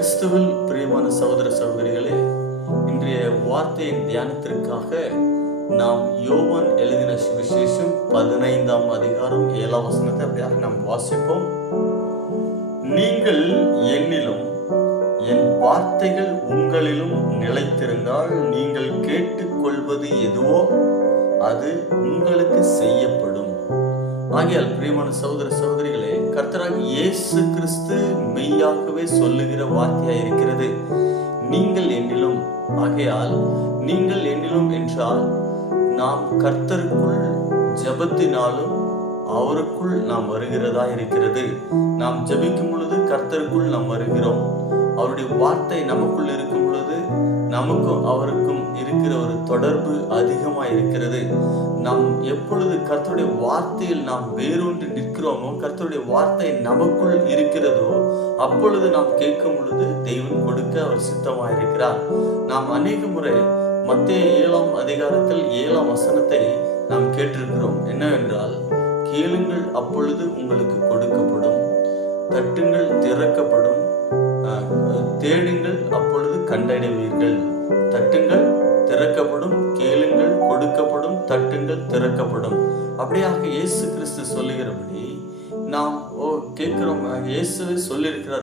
கிறிஸ்துவில் பிரியமான சகோதர சகோதரிகளே, இன்றைய வார்த்தையின் தியானத்திற்காக நாம் யோவான் எழுதின சுவிசேஷம் 15ஆம் அதிகாரம் 7ஆம் வசனத்தை அப்படியாக நாம் வாசிப்போம். நீங்கள் என்னிலும் என் வார்த்தைகள் உங்களிலும் நிலைத்திருந்தால் நீங்கள் கேட்டுக்கொள்வது எதுவோ அது உங்களுக்கு செய்யப்படும். ஆகையால் பிரியமான சகோதர சகோதரிகளே, கர்த்தராகிய இயேசு கிறிஸ்து மெய்யாகவே சொல்லுகிற வார்த்தையாய் இருக்கிறது. நீங்கள் என்னிலும். ஆகையால் நீங்கள் என்னிலும் என்றால் நாம் கர்த்தருக்குள் ஜெபத்தினாலும் அவருக்குள் நாம் வருகிறதா இருக்கிறது. நாம் ஜெபிக்கும் பொழுது கர்த்தருக்குள் நாம் வருகிறோம். அவருடைய வார்த்தை நமக்குள் இருக்கும் பொழுது நமக்கும் அவருக்கும் இருக்கிற ஒரு தொடர்பு அதிகமாக இருக்கிறது. நாம் எப்பொழுது கர்த்தருடைய வார்த்தையில் நாம் வேரூன்றி நிற்கிறோமோ, கர்த்தருடைய வார்த்தை நமக்குள் இருக்கிறதோ, அப்பொழுது நாம் கேட்கும் பொழுது தெய்வம் கொடுக்க அவர் சித்தமாக இருக்கிறார். நாம் அநேக முறை மத்தேயு 7ஆம் அதிகாரத்தில் 7ஆம் வசனத்தை நாம் கேட்டிருக்கிறோம். என்னவென்றால், கேளுங்கள் அப்பொழுது உங்களுக்கு கொடுக்கப்படும், தட்டுங்கள் திறக்கப்படும், தேடுங்கள் அப்பொழுது கண்டடைவீர்கள். தட்டுங்கள் திறக்கப்படும், கேளுங்கள் கொடுக்கப்படும், தட்டுங்கள் திறக்கப்படும். அப்படியாக இயேசு கிறிஸ்து சொல்லுகிறபடி நாம் கேட்கிறோம். இயேசுவே சொல்லியிருக்கிறார்,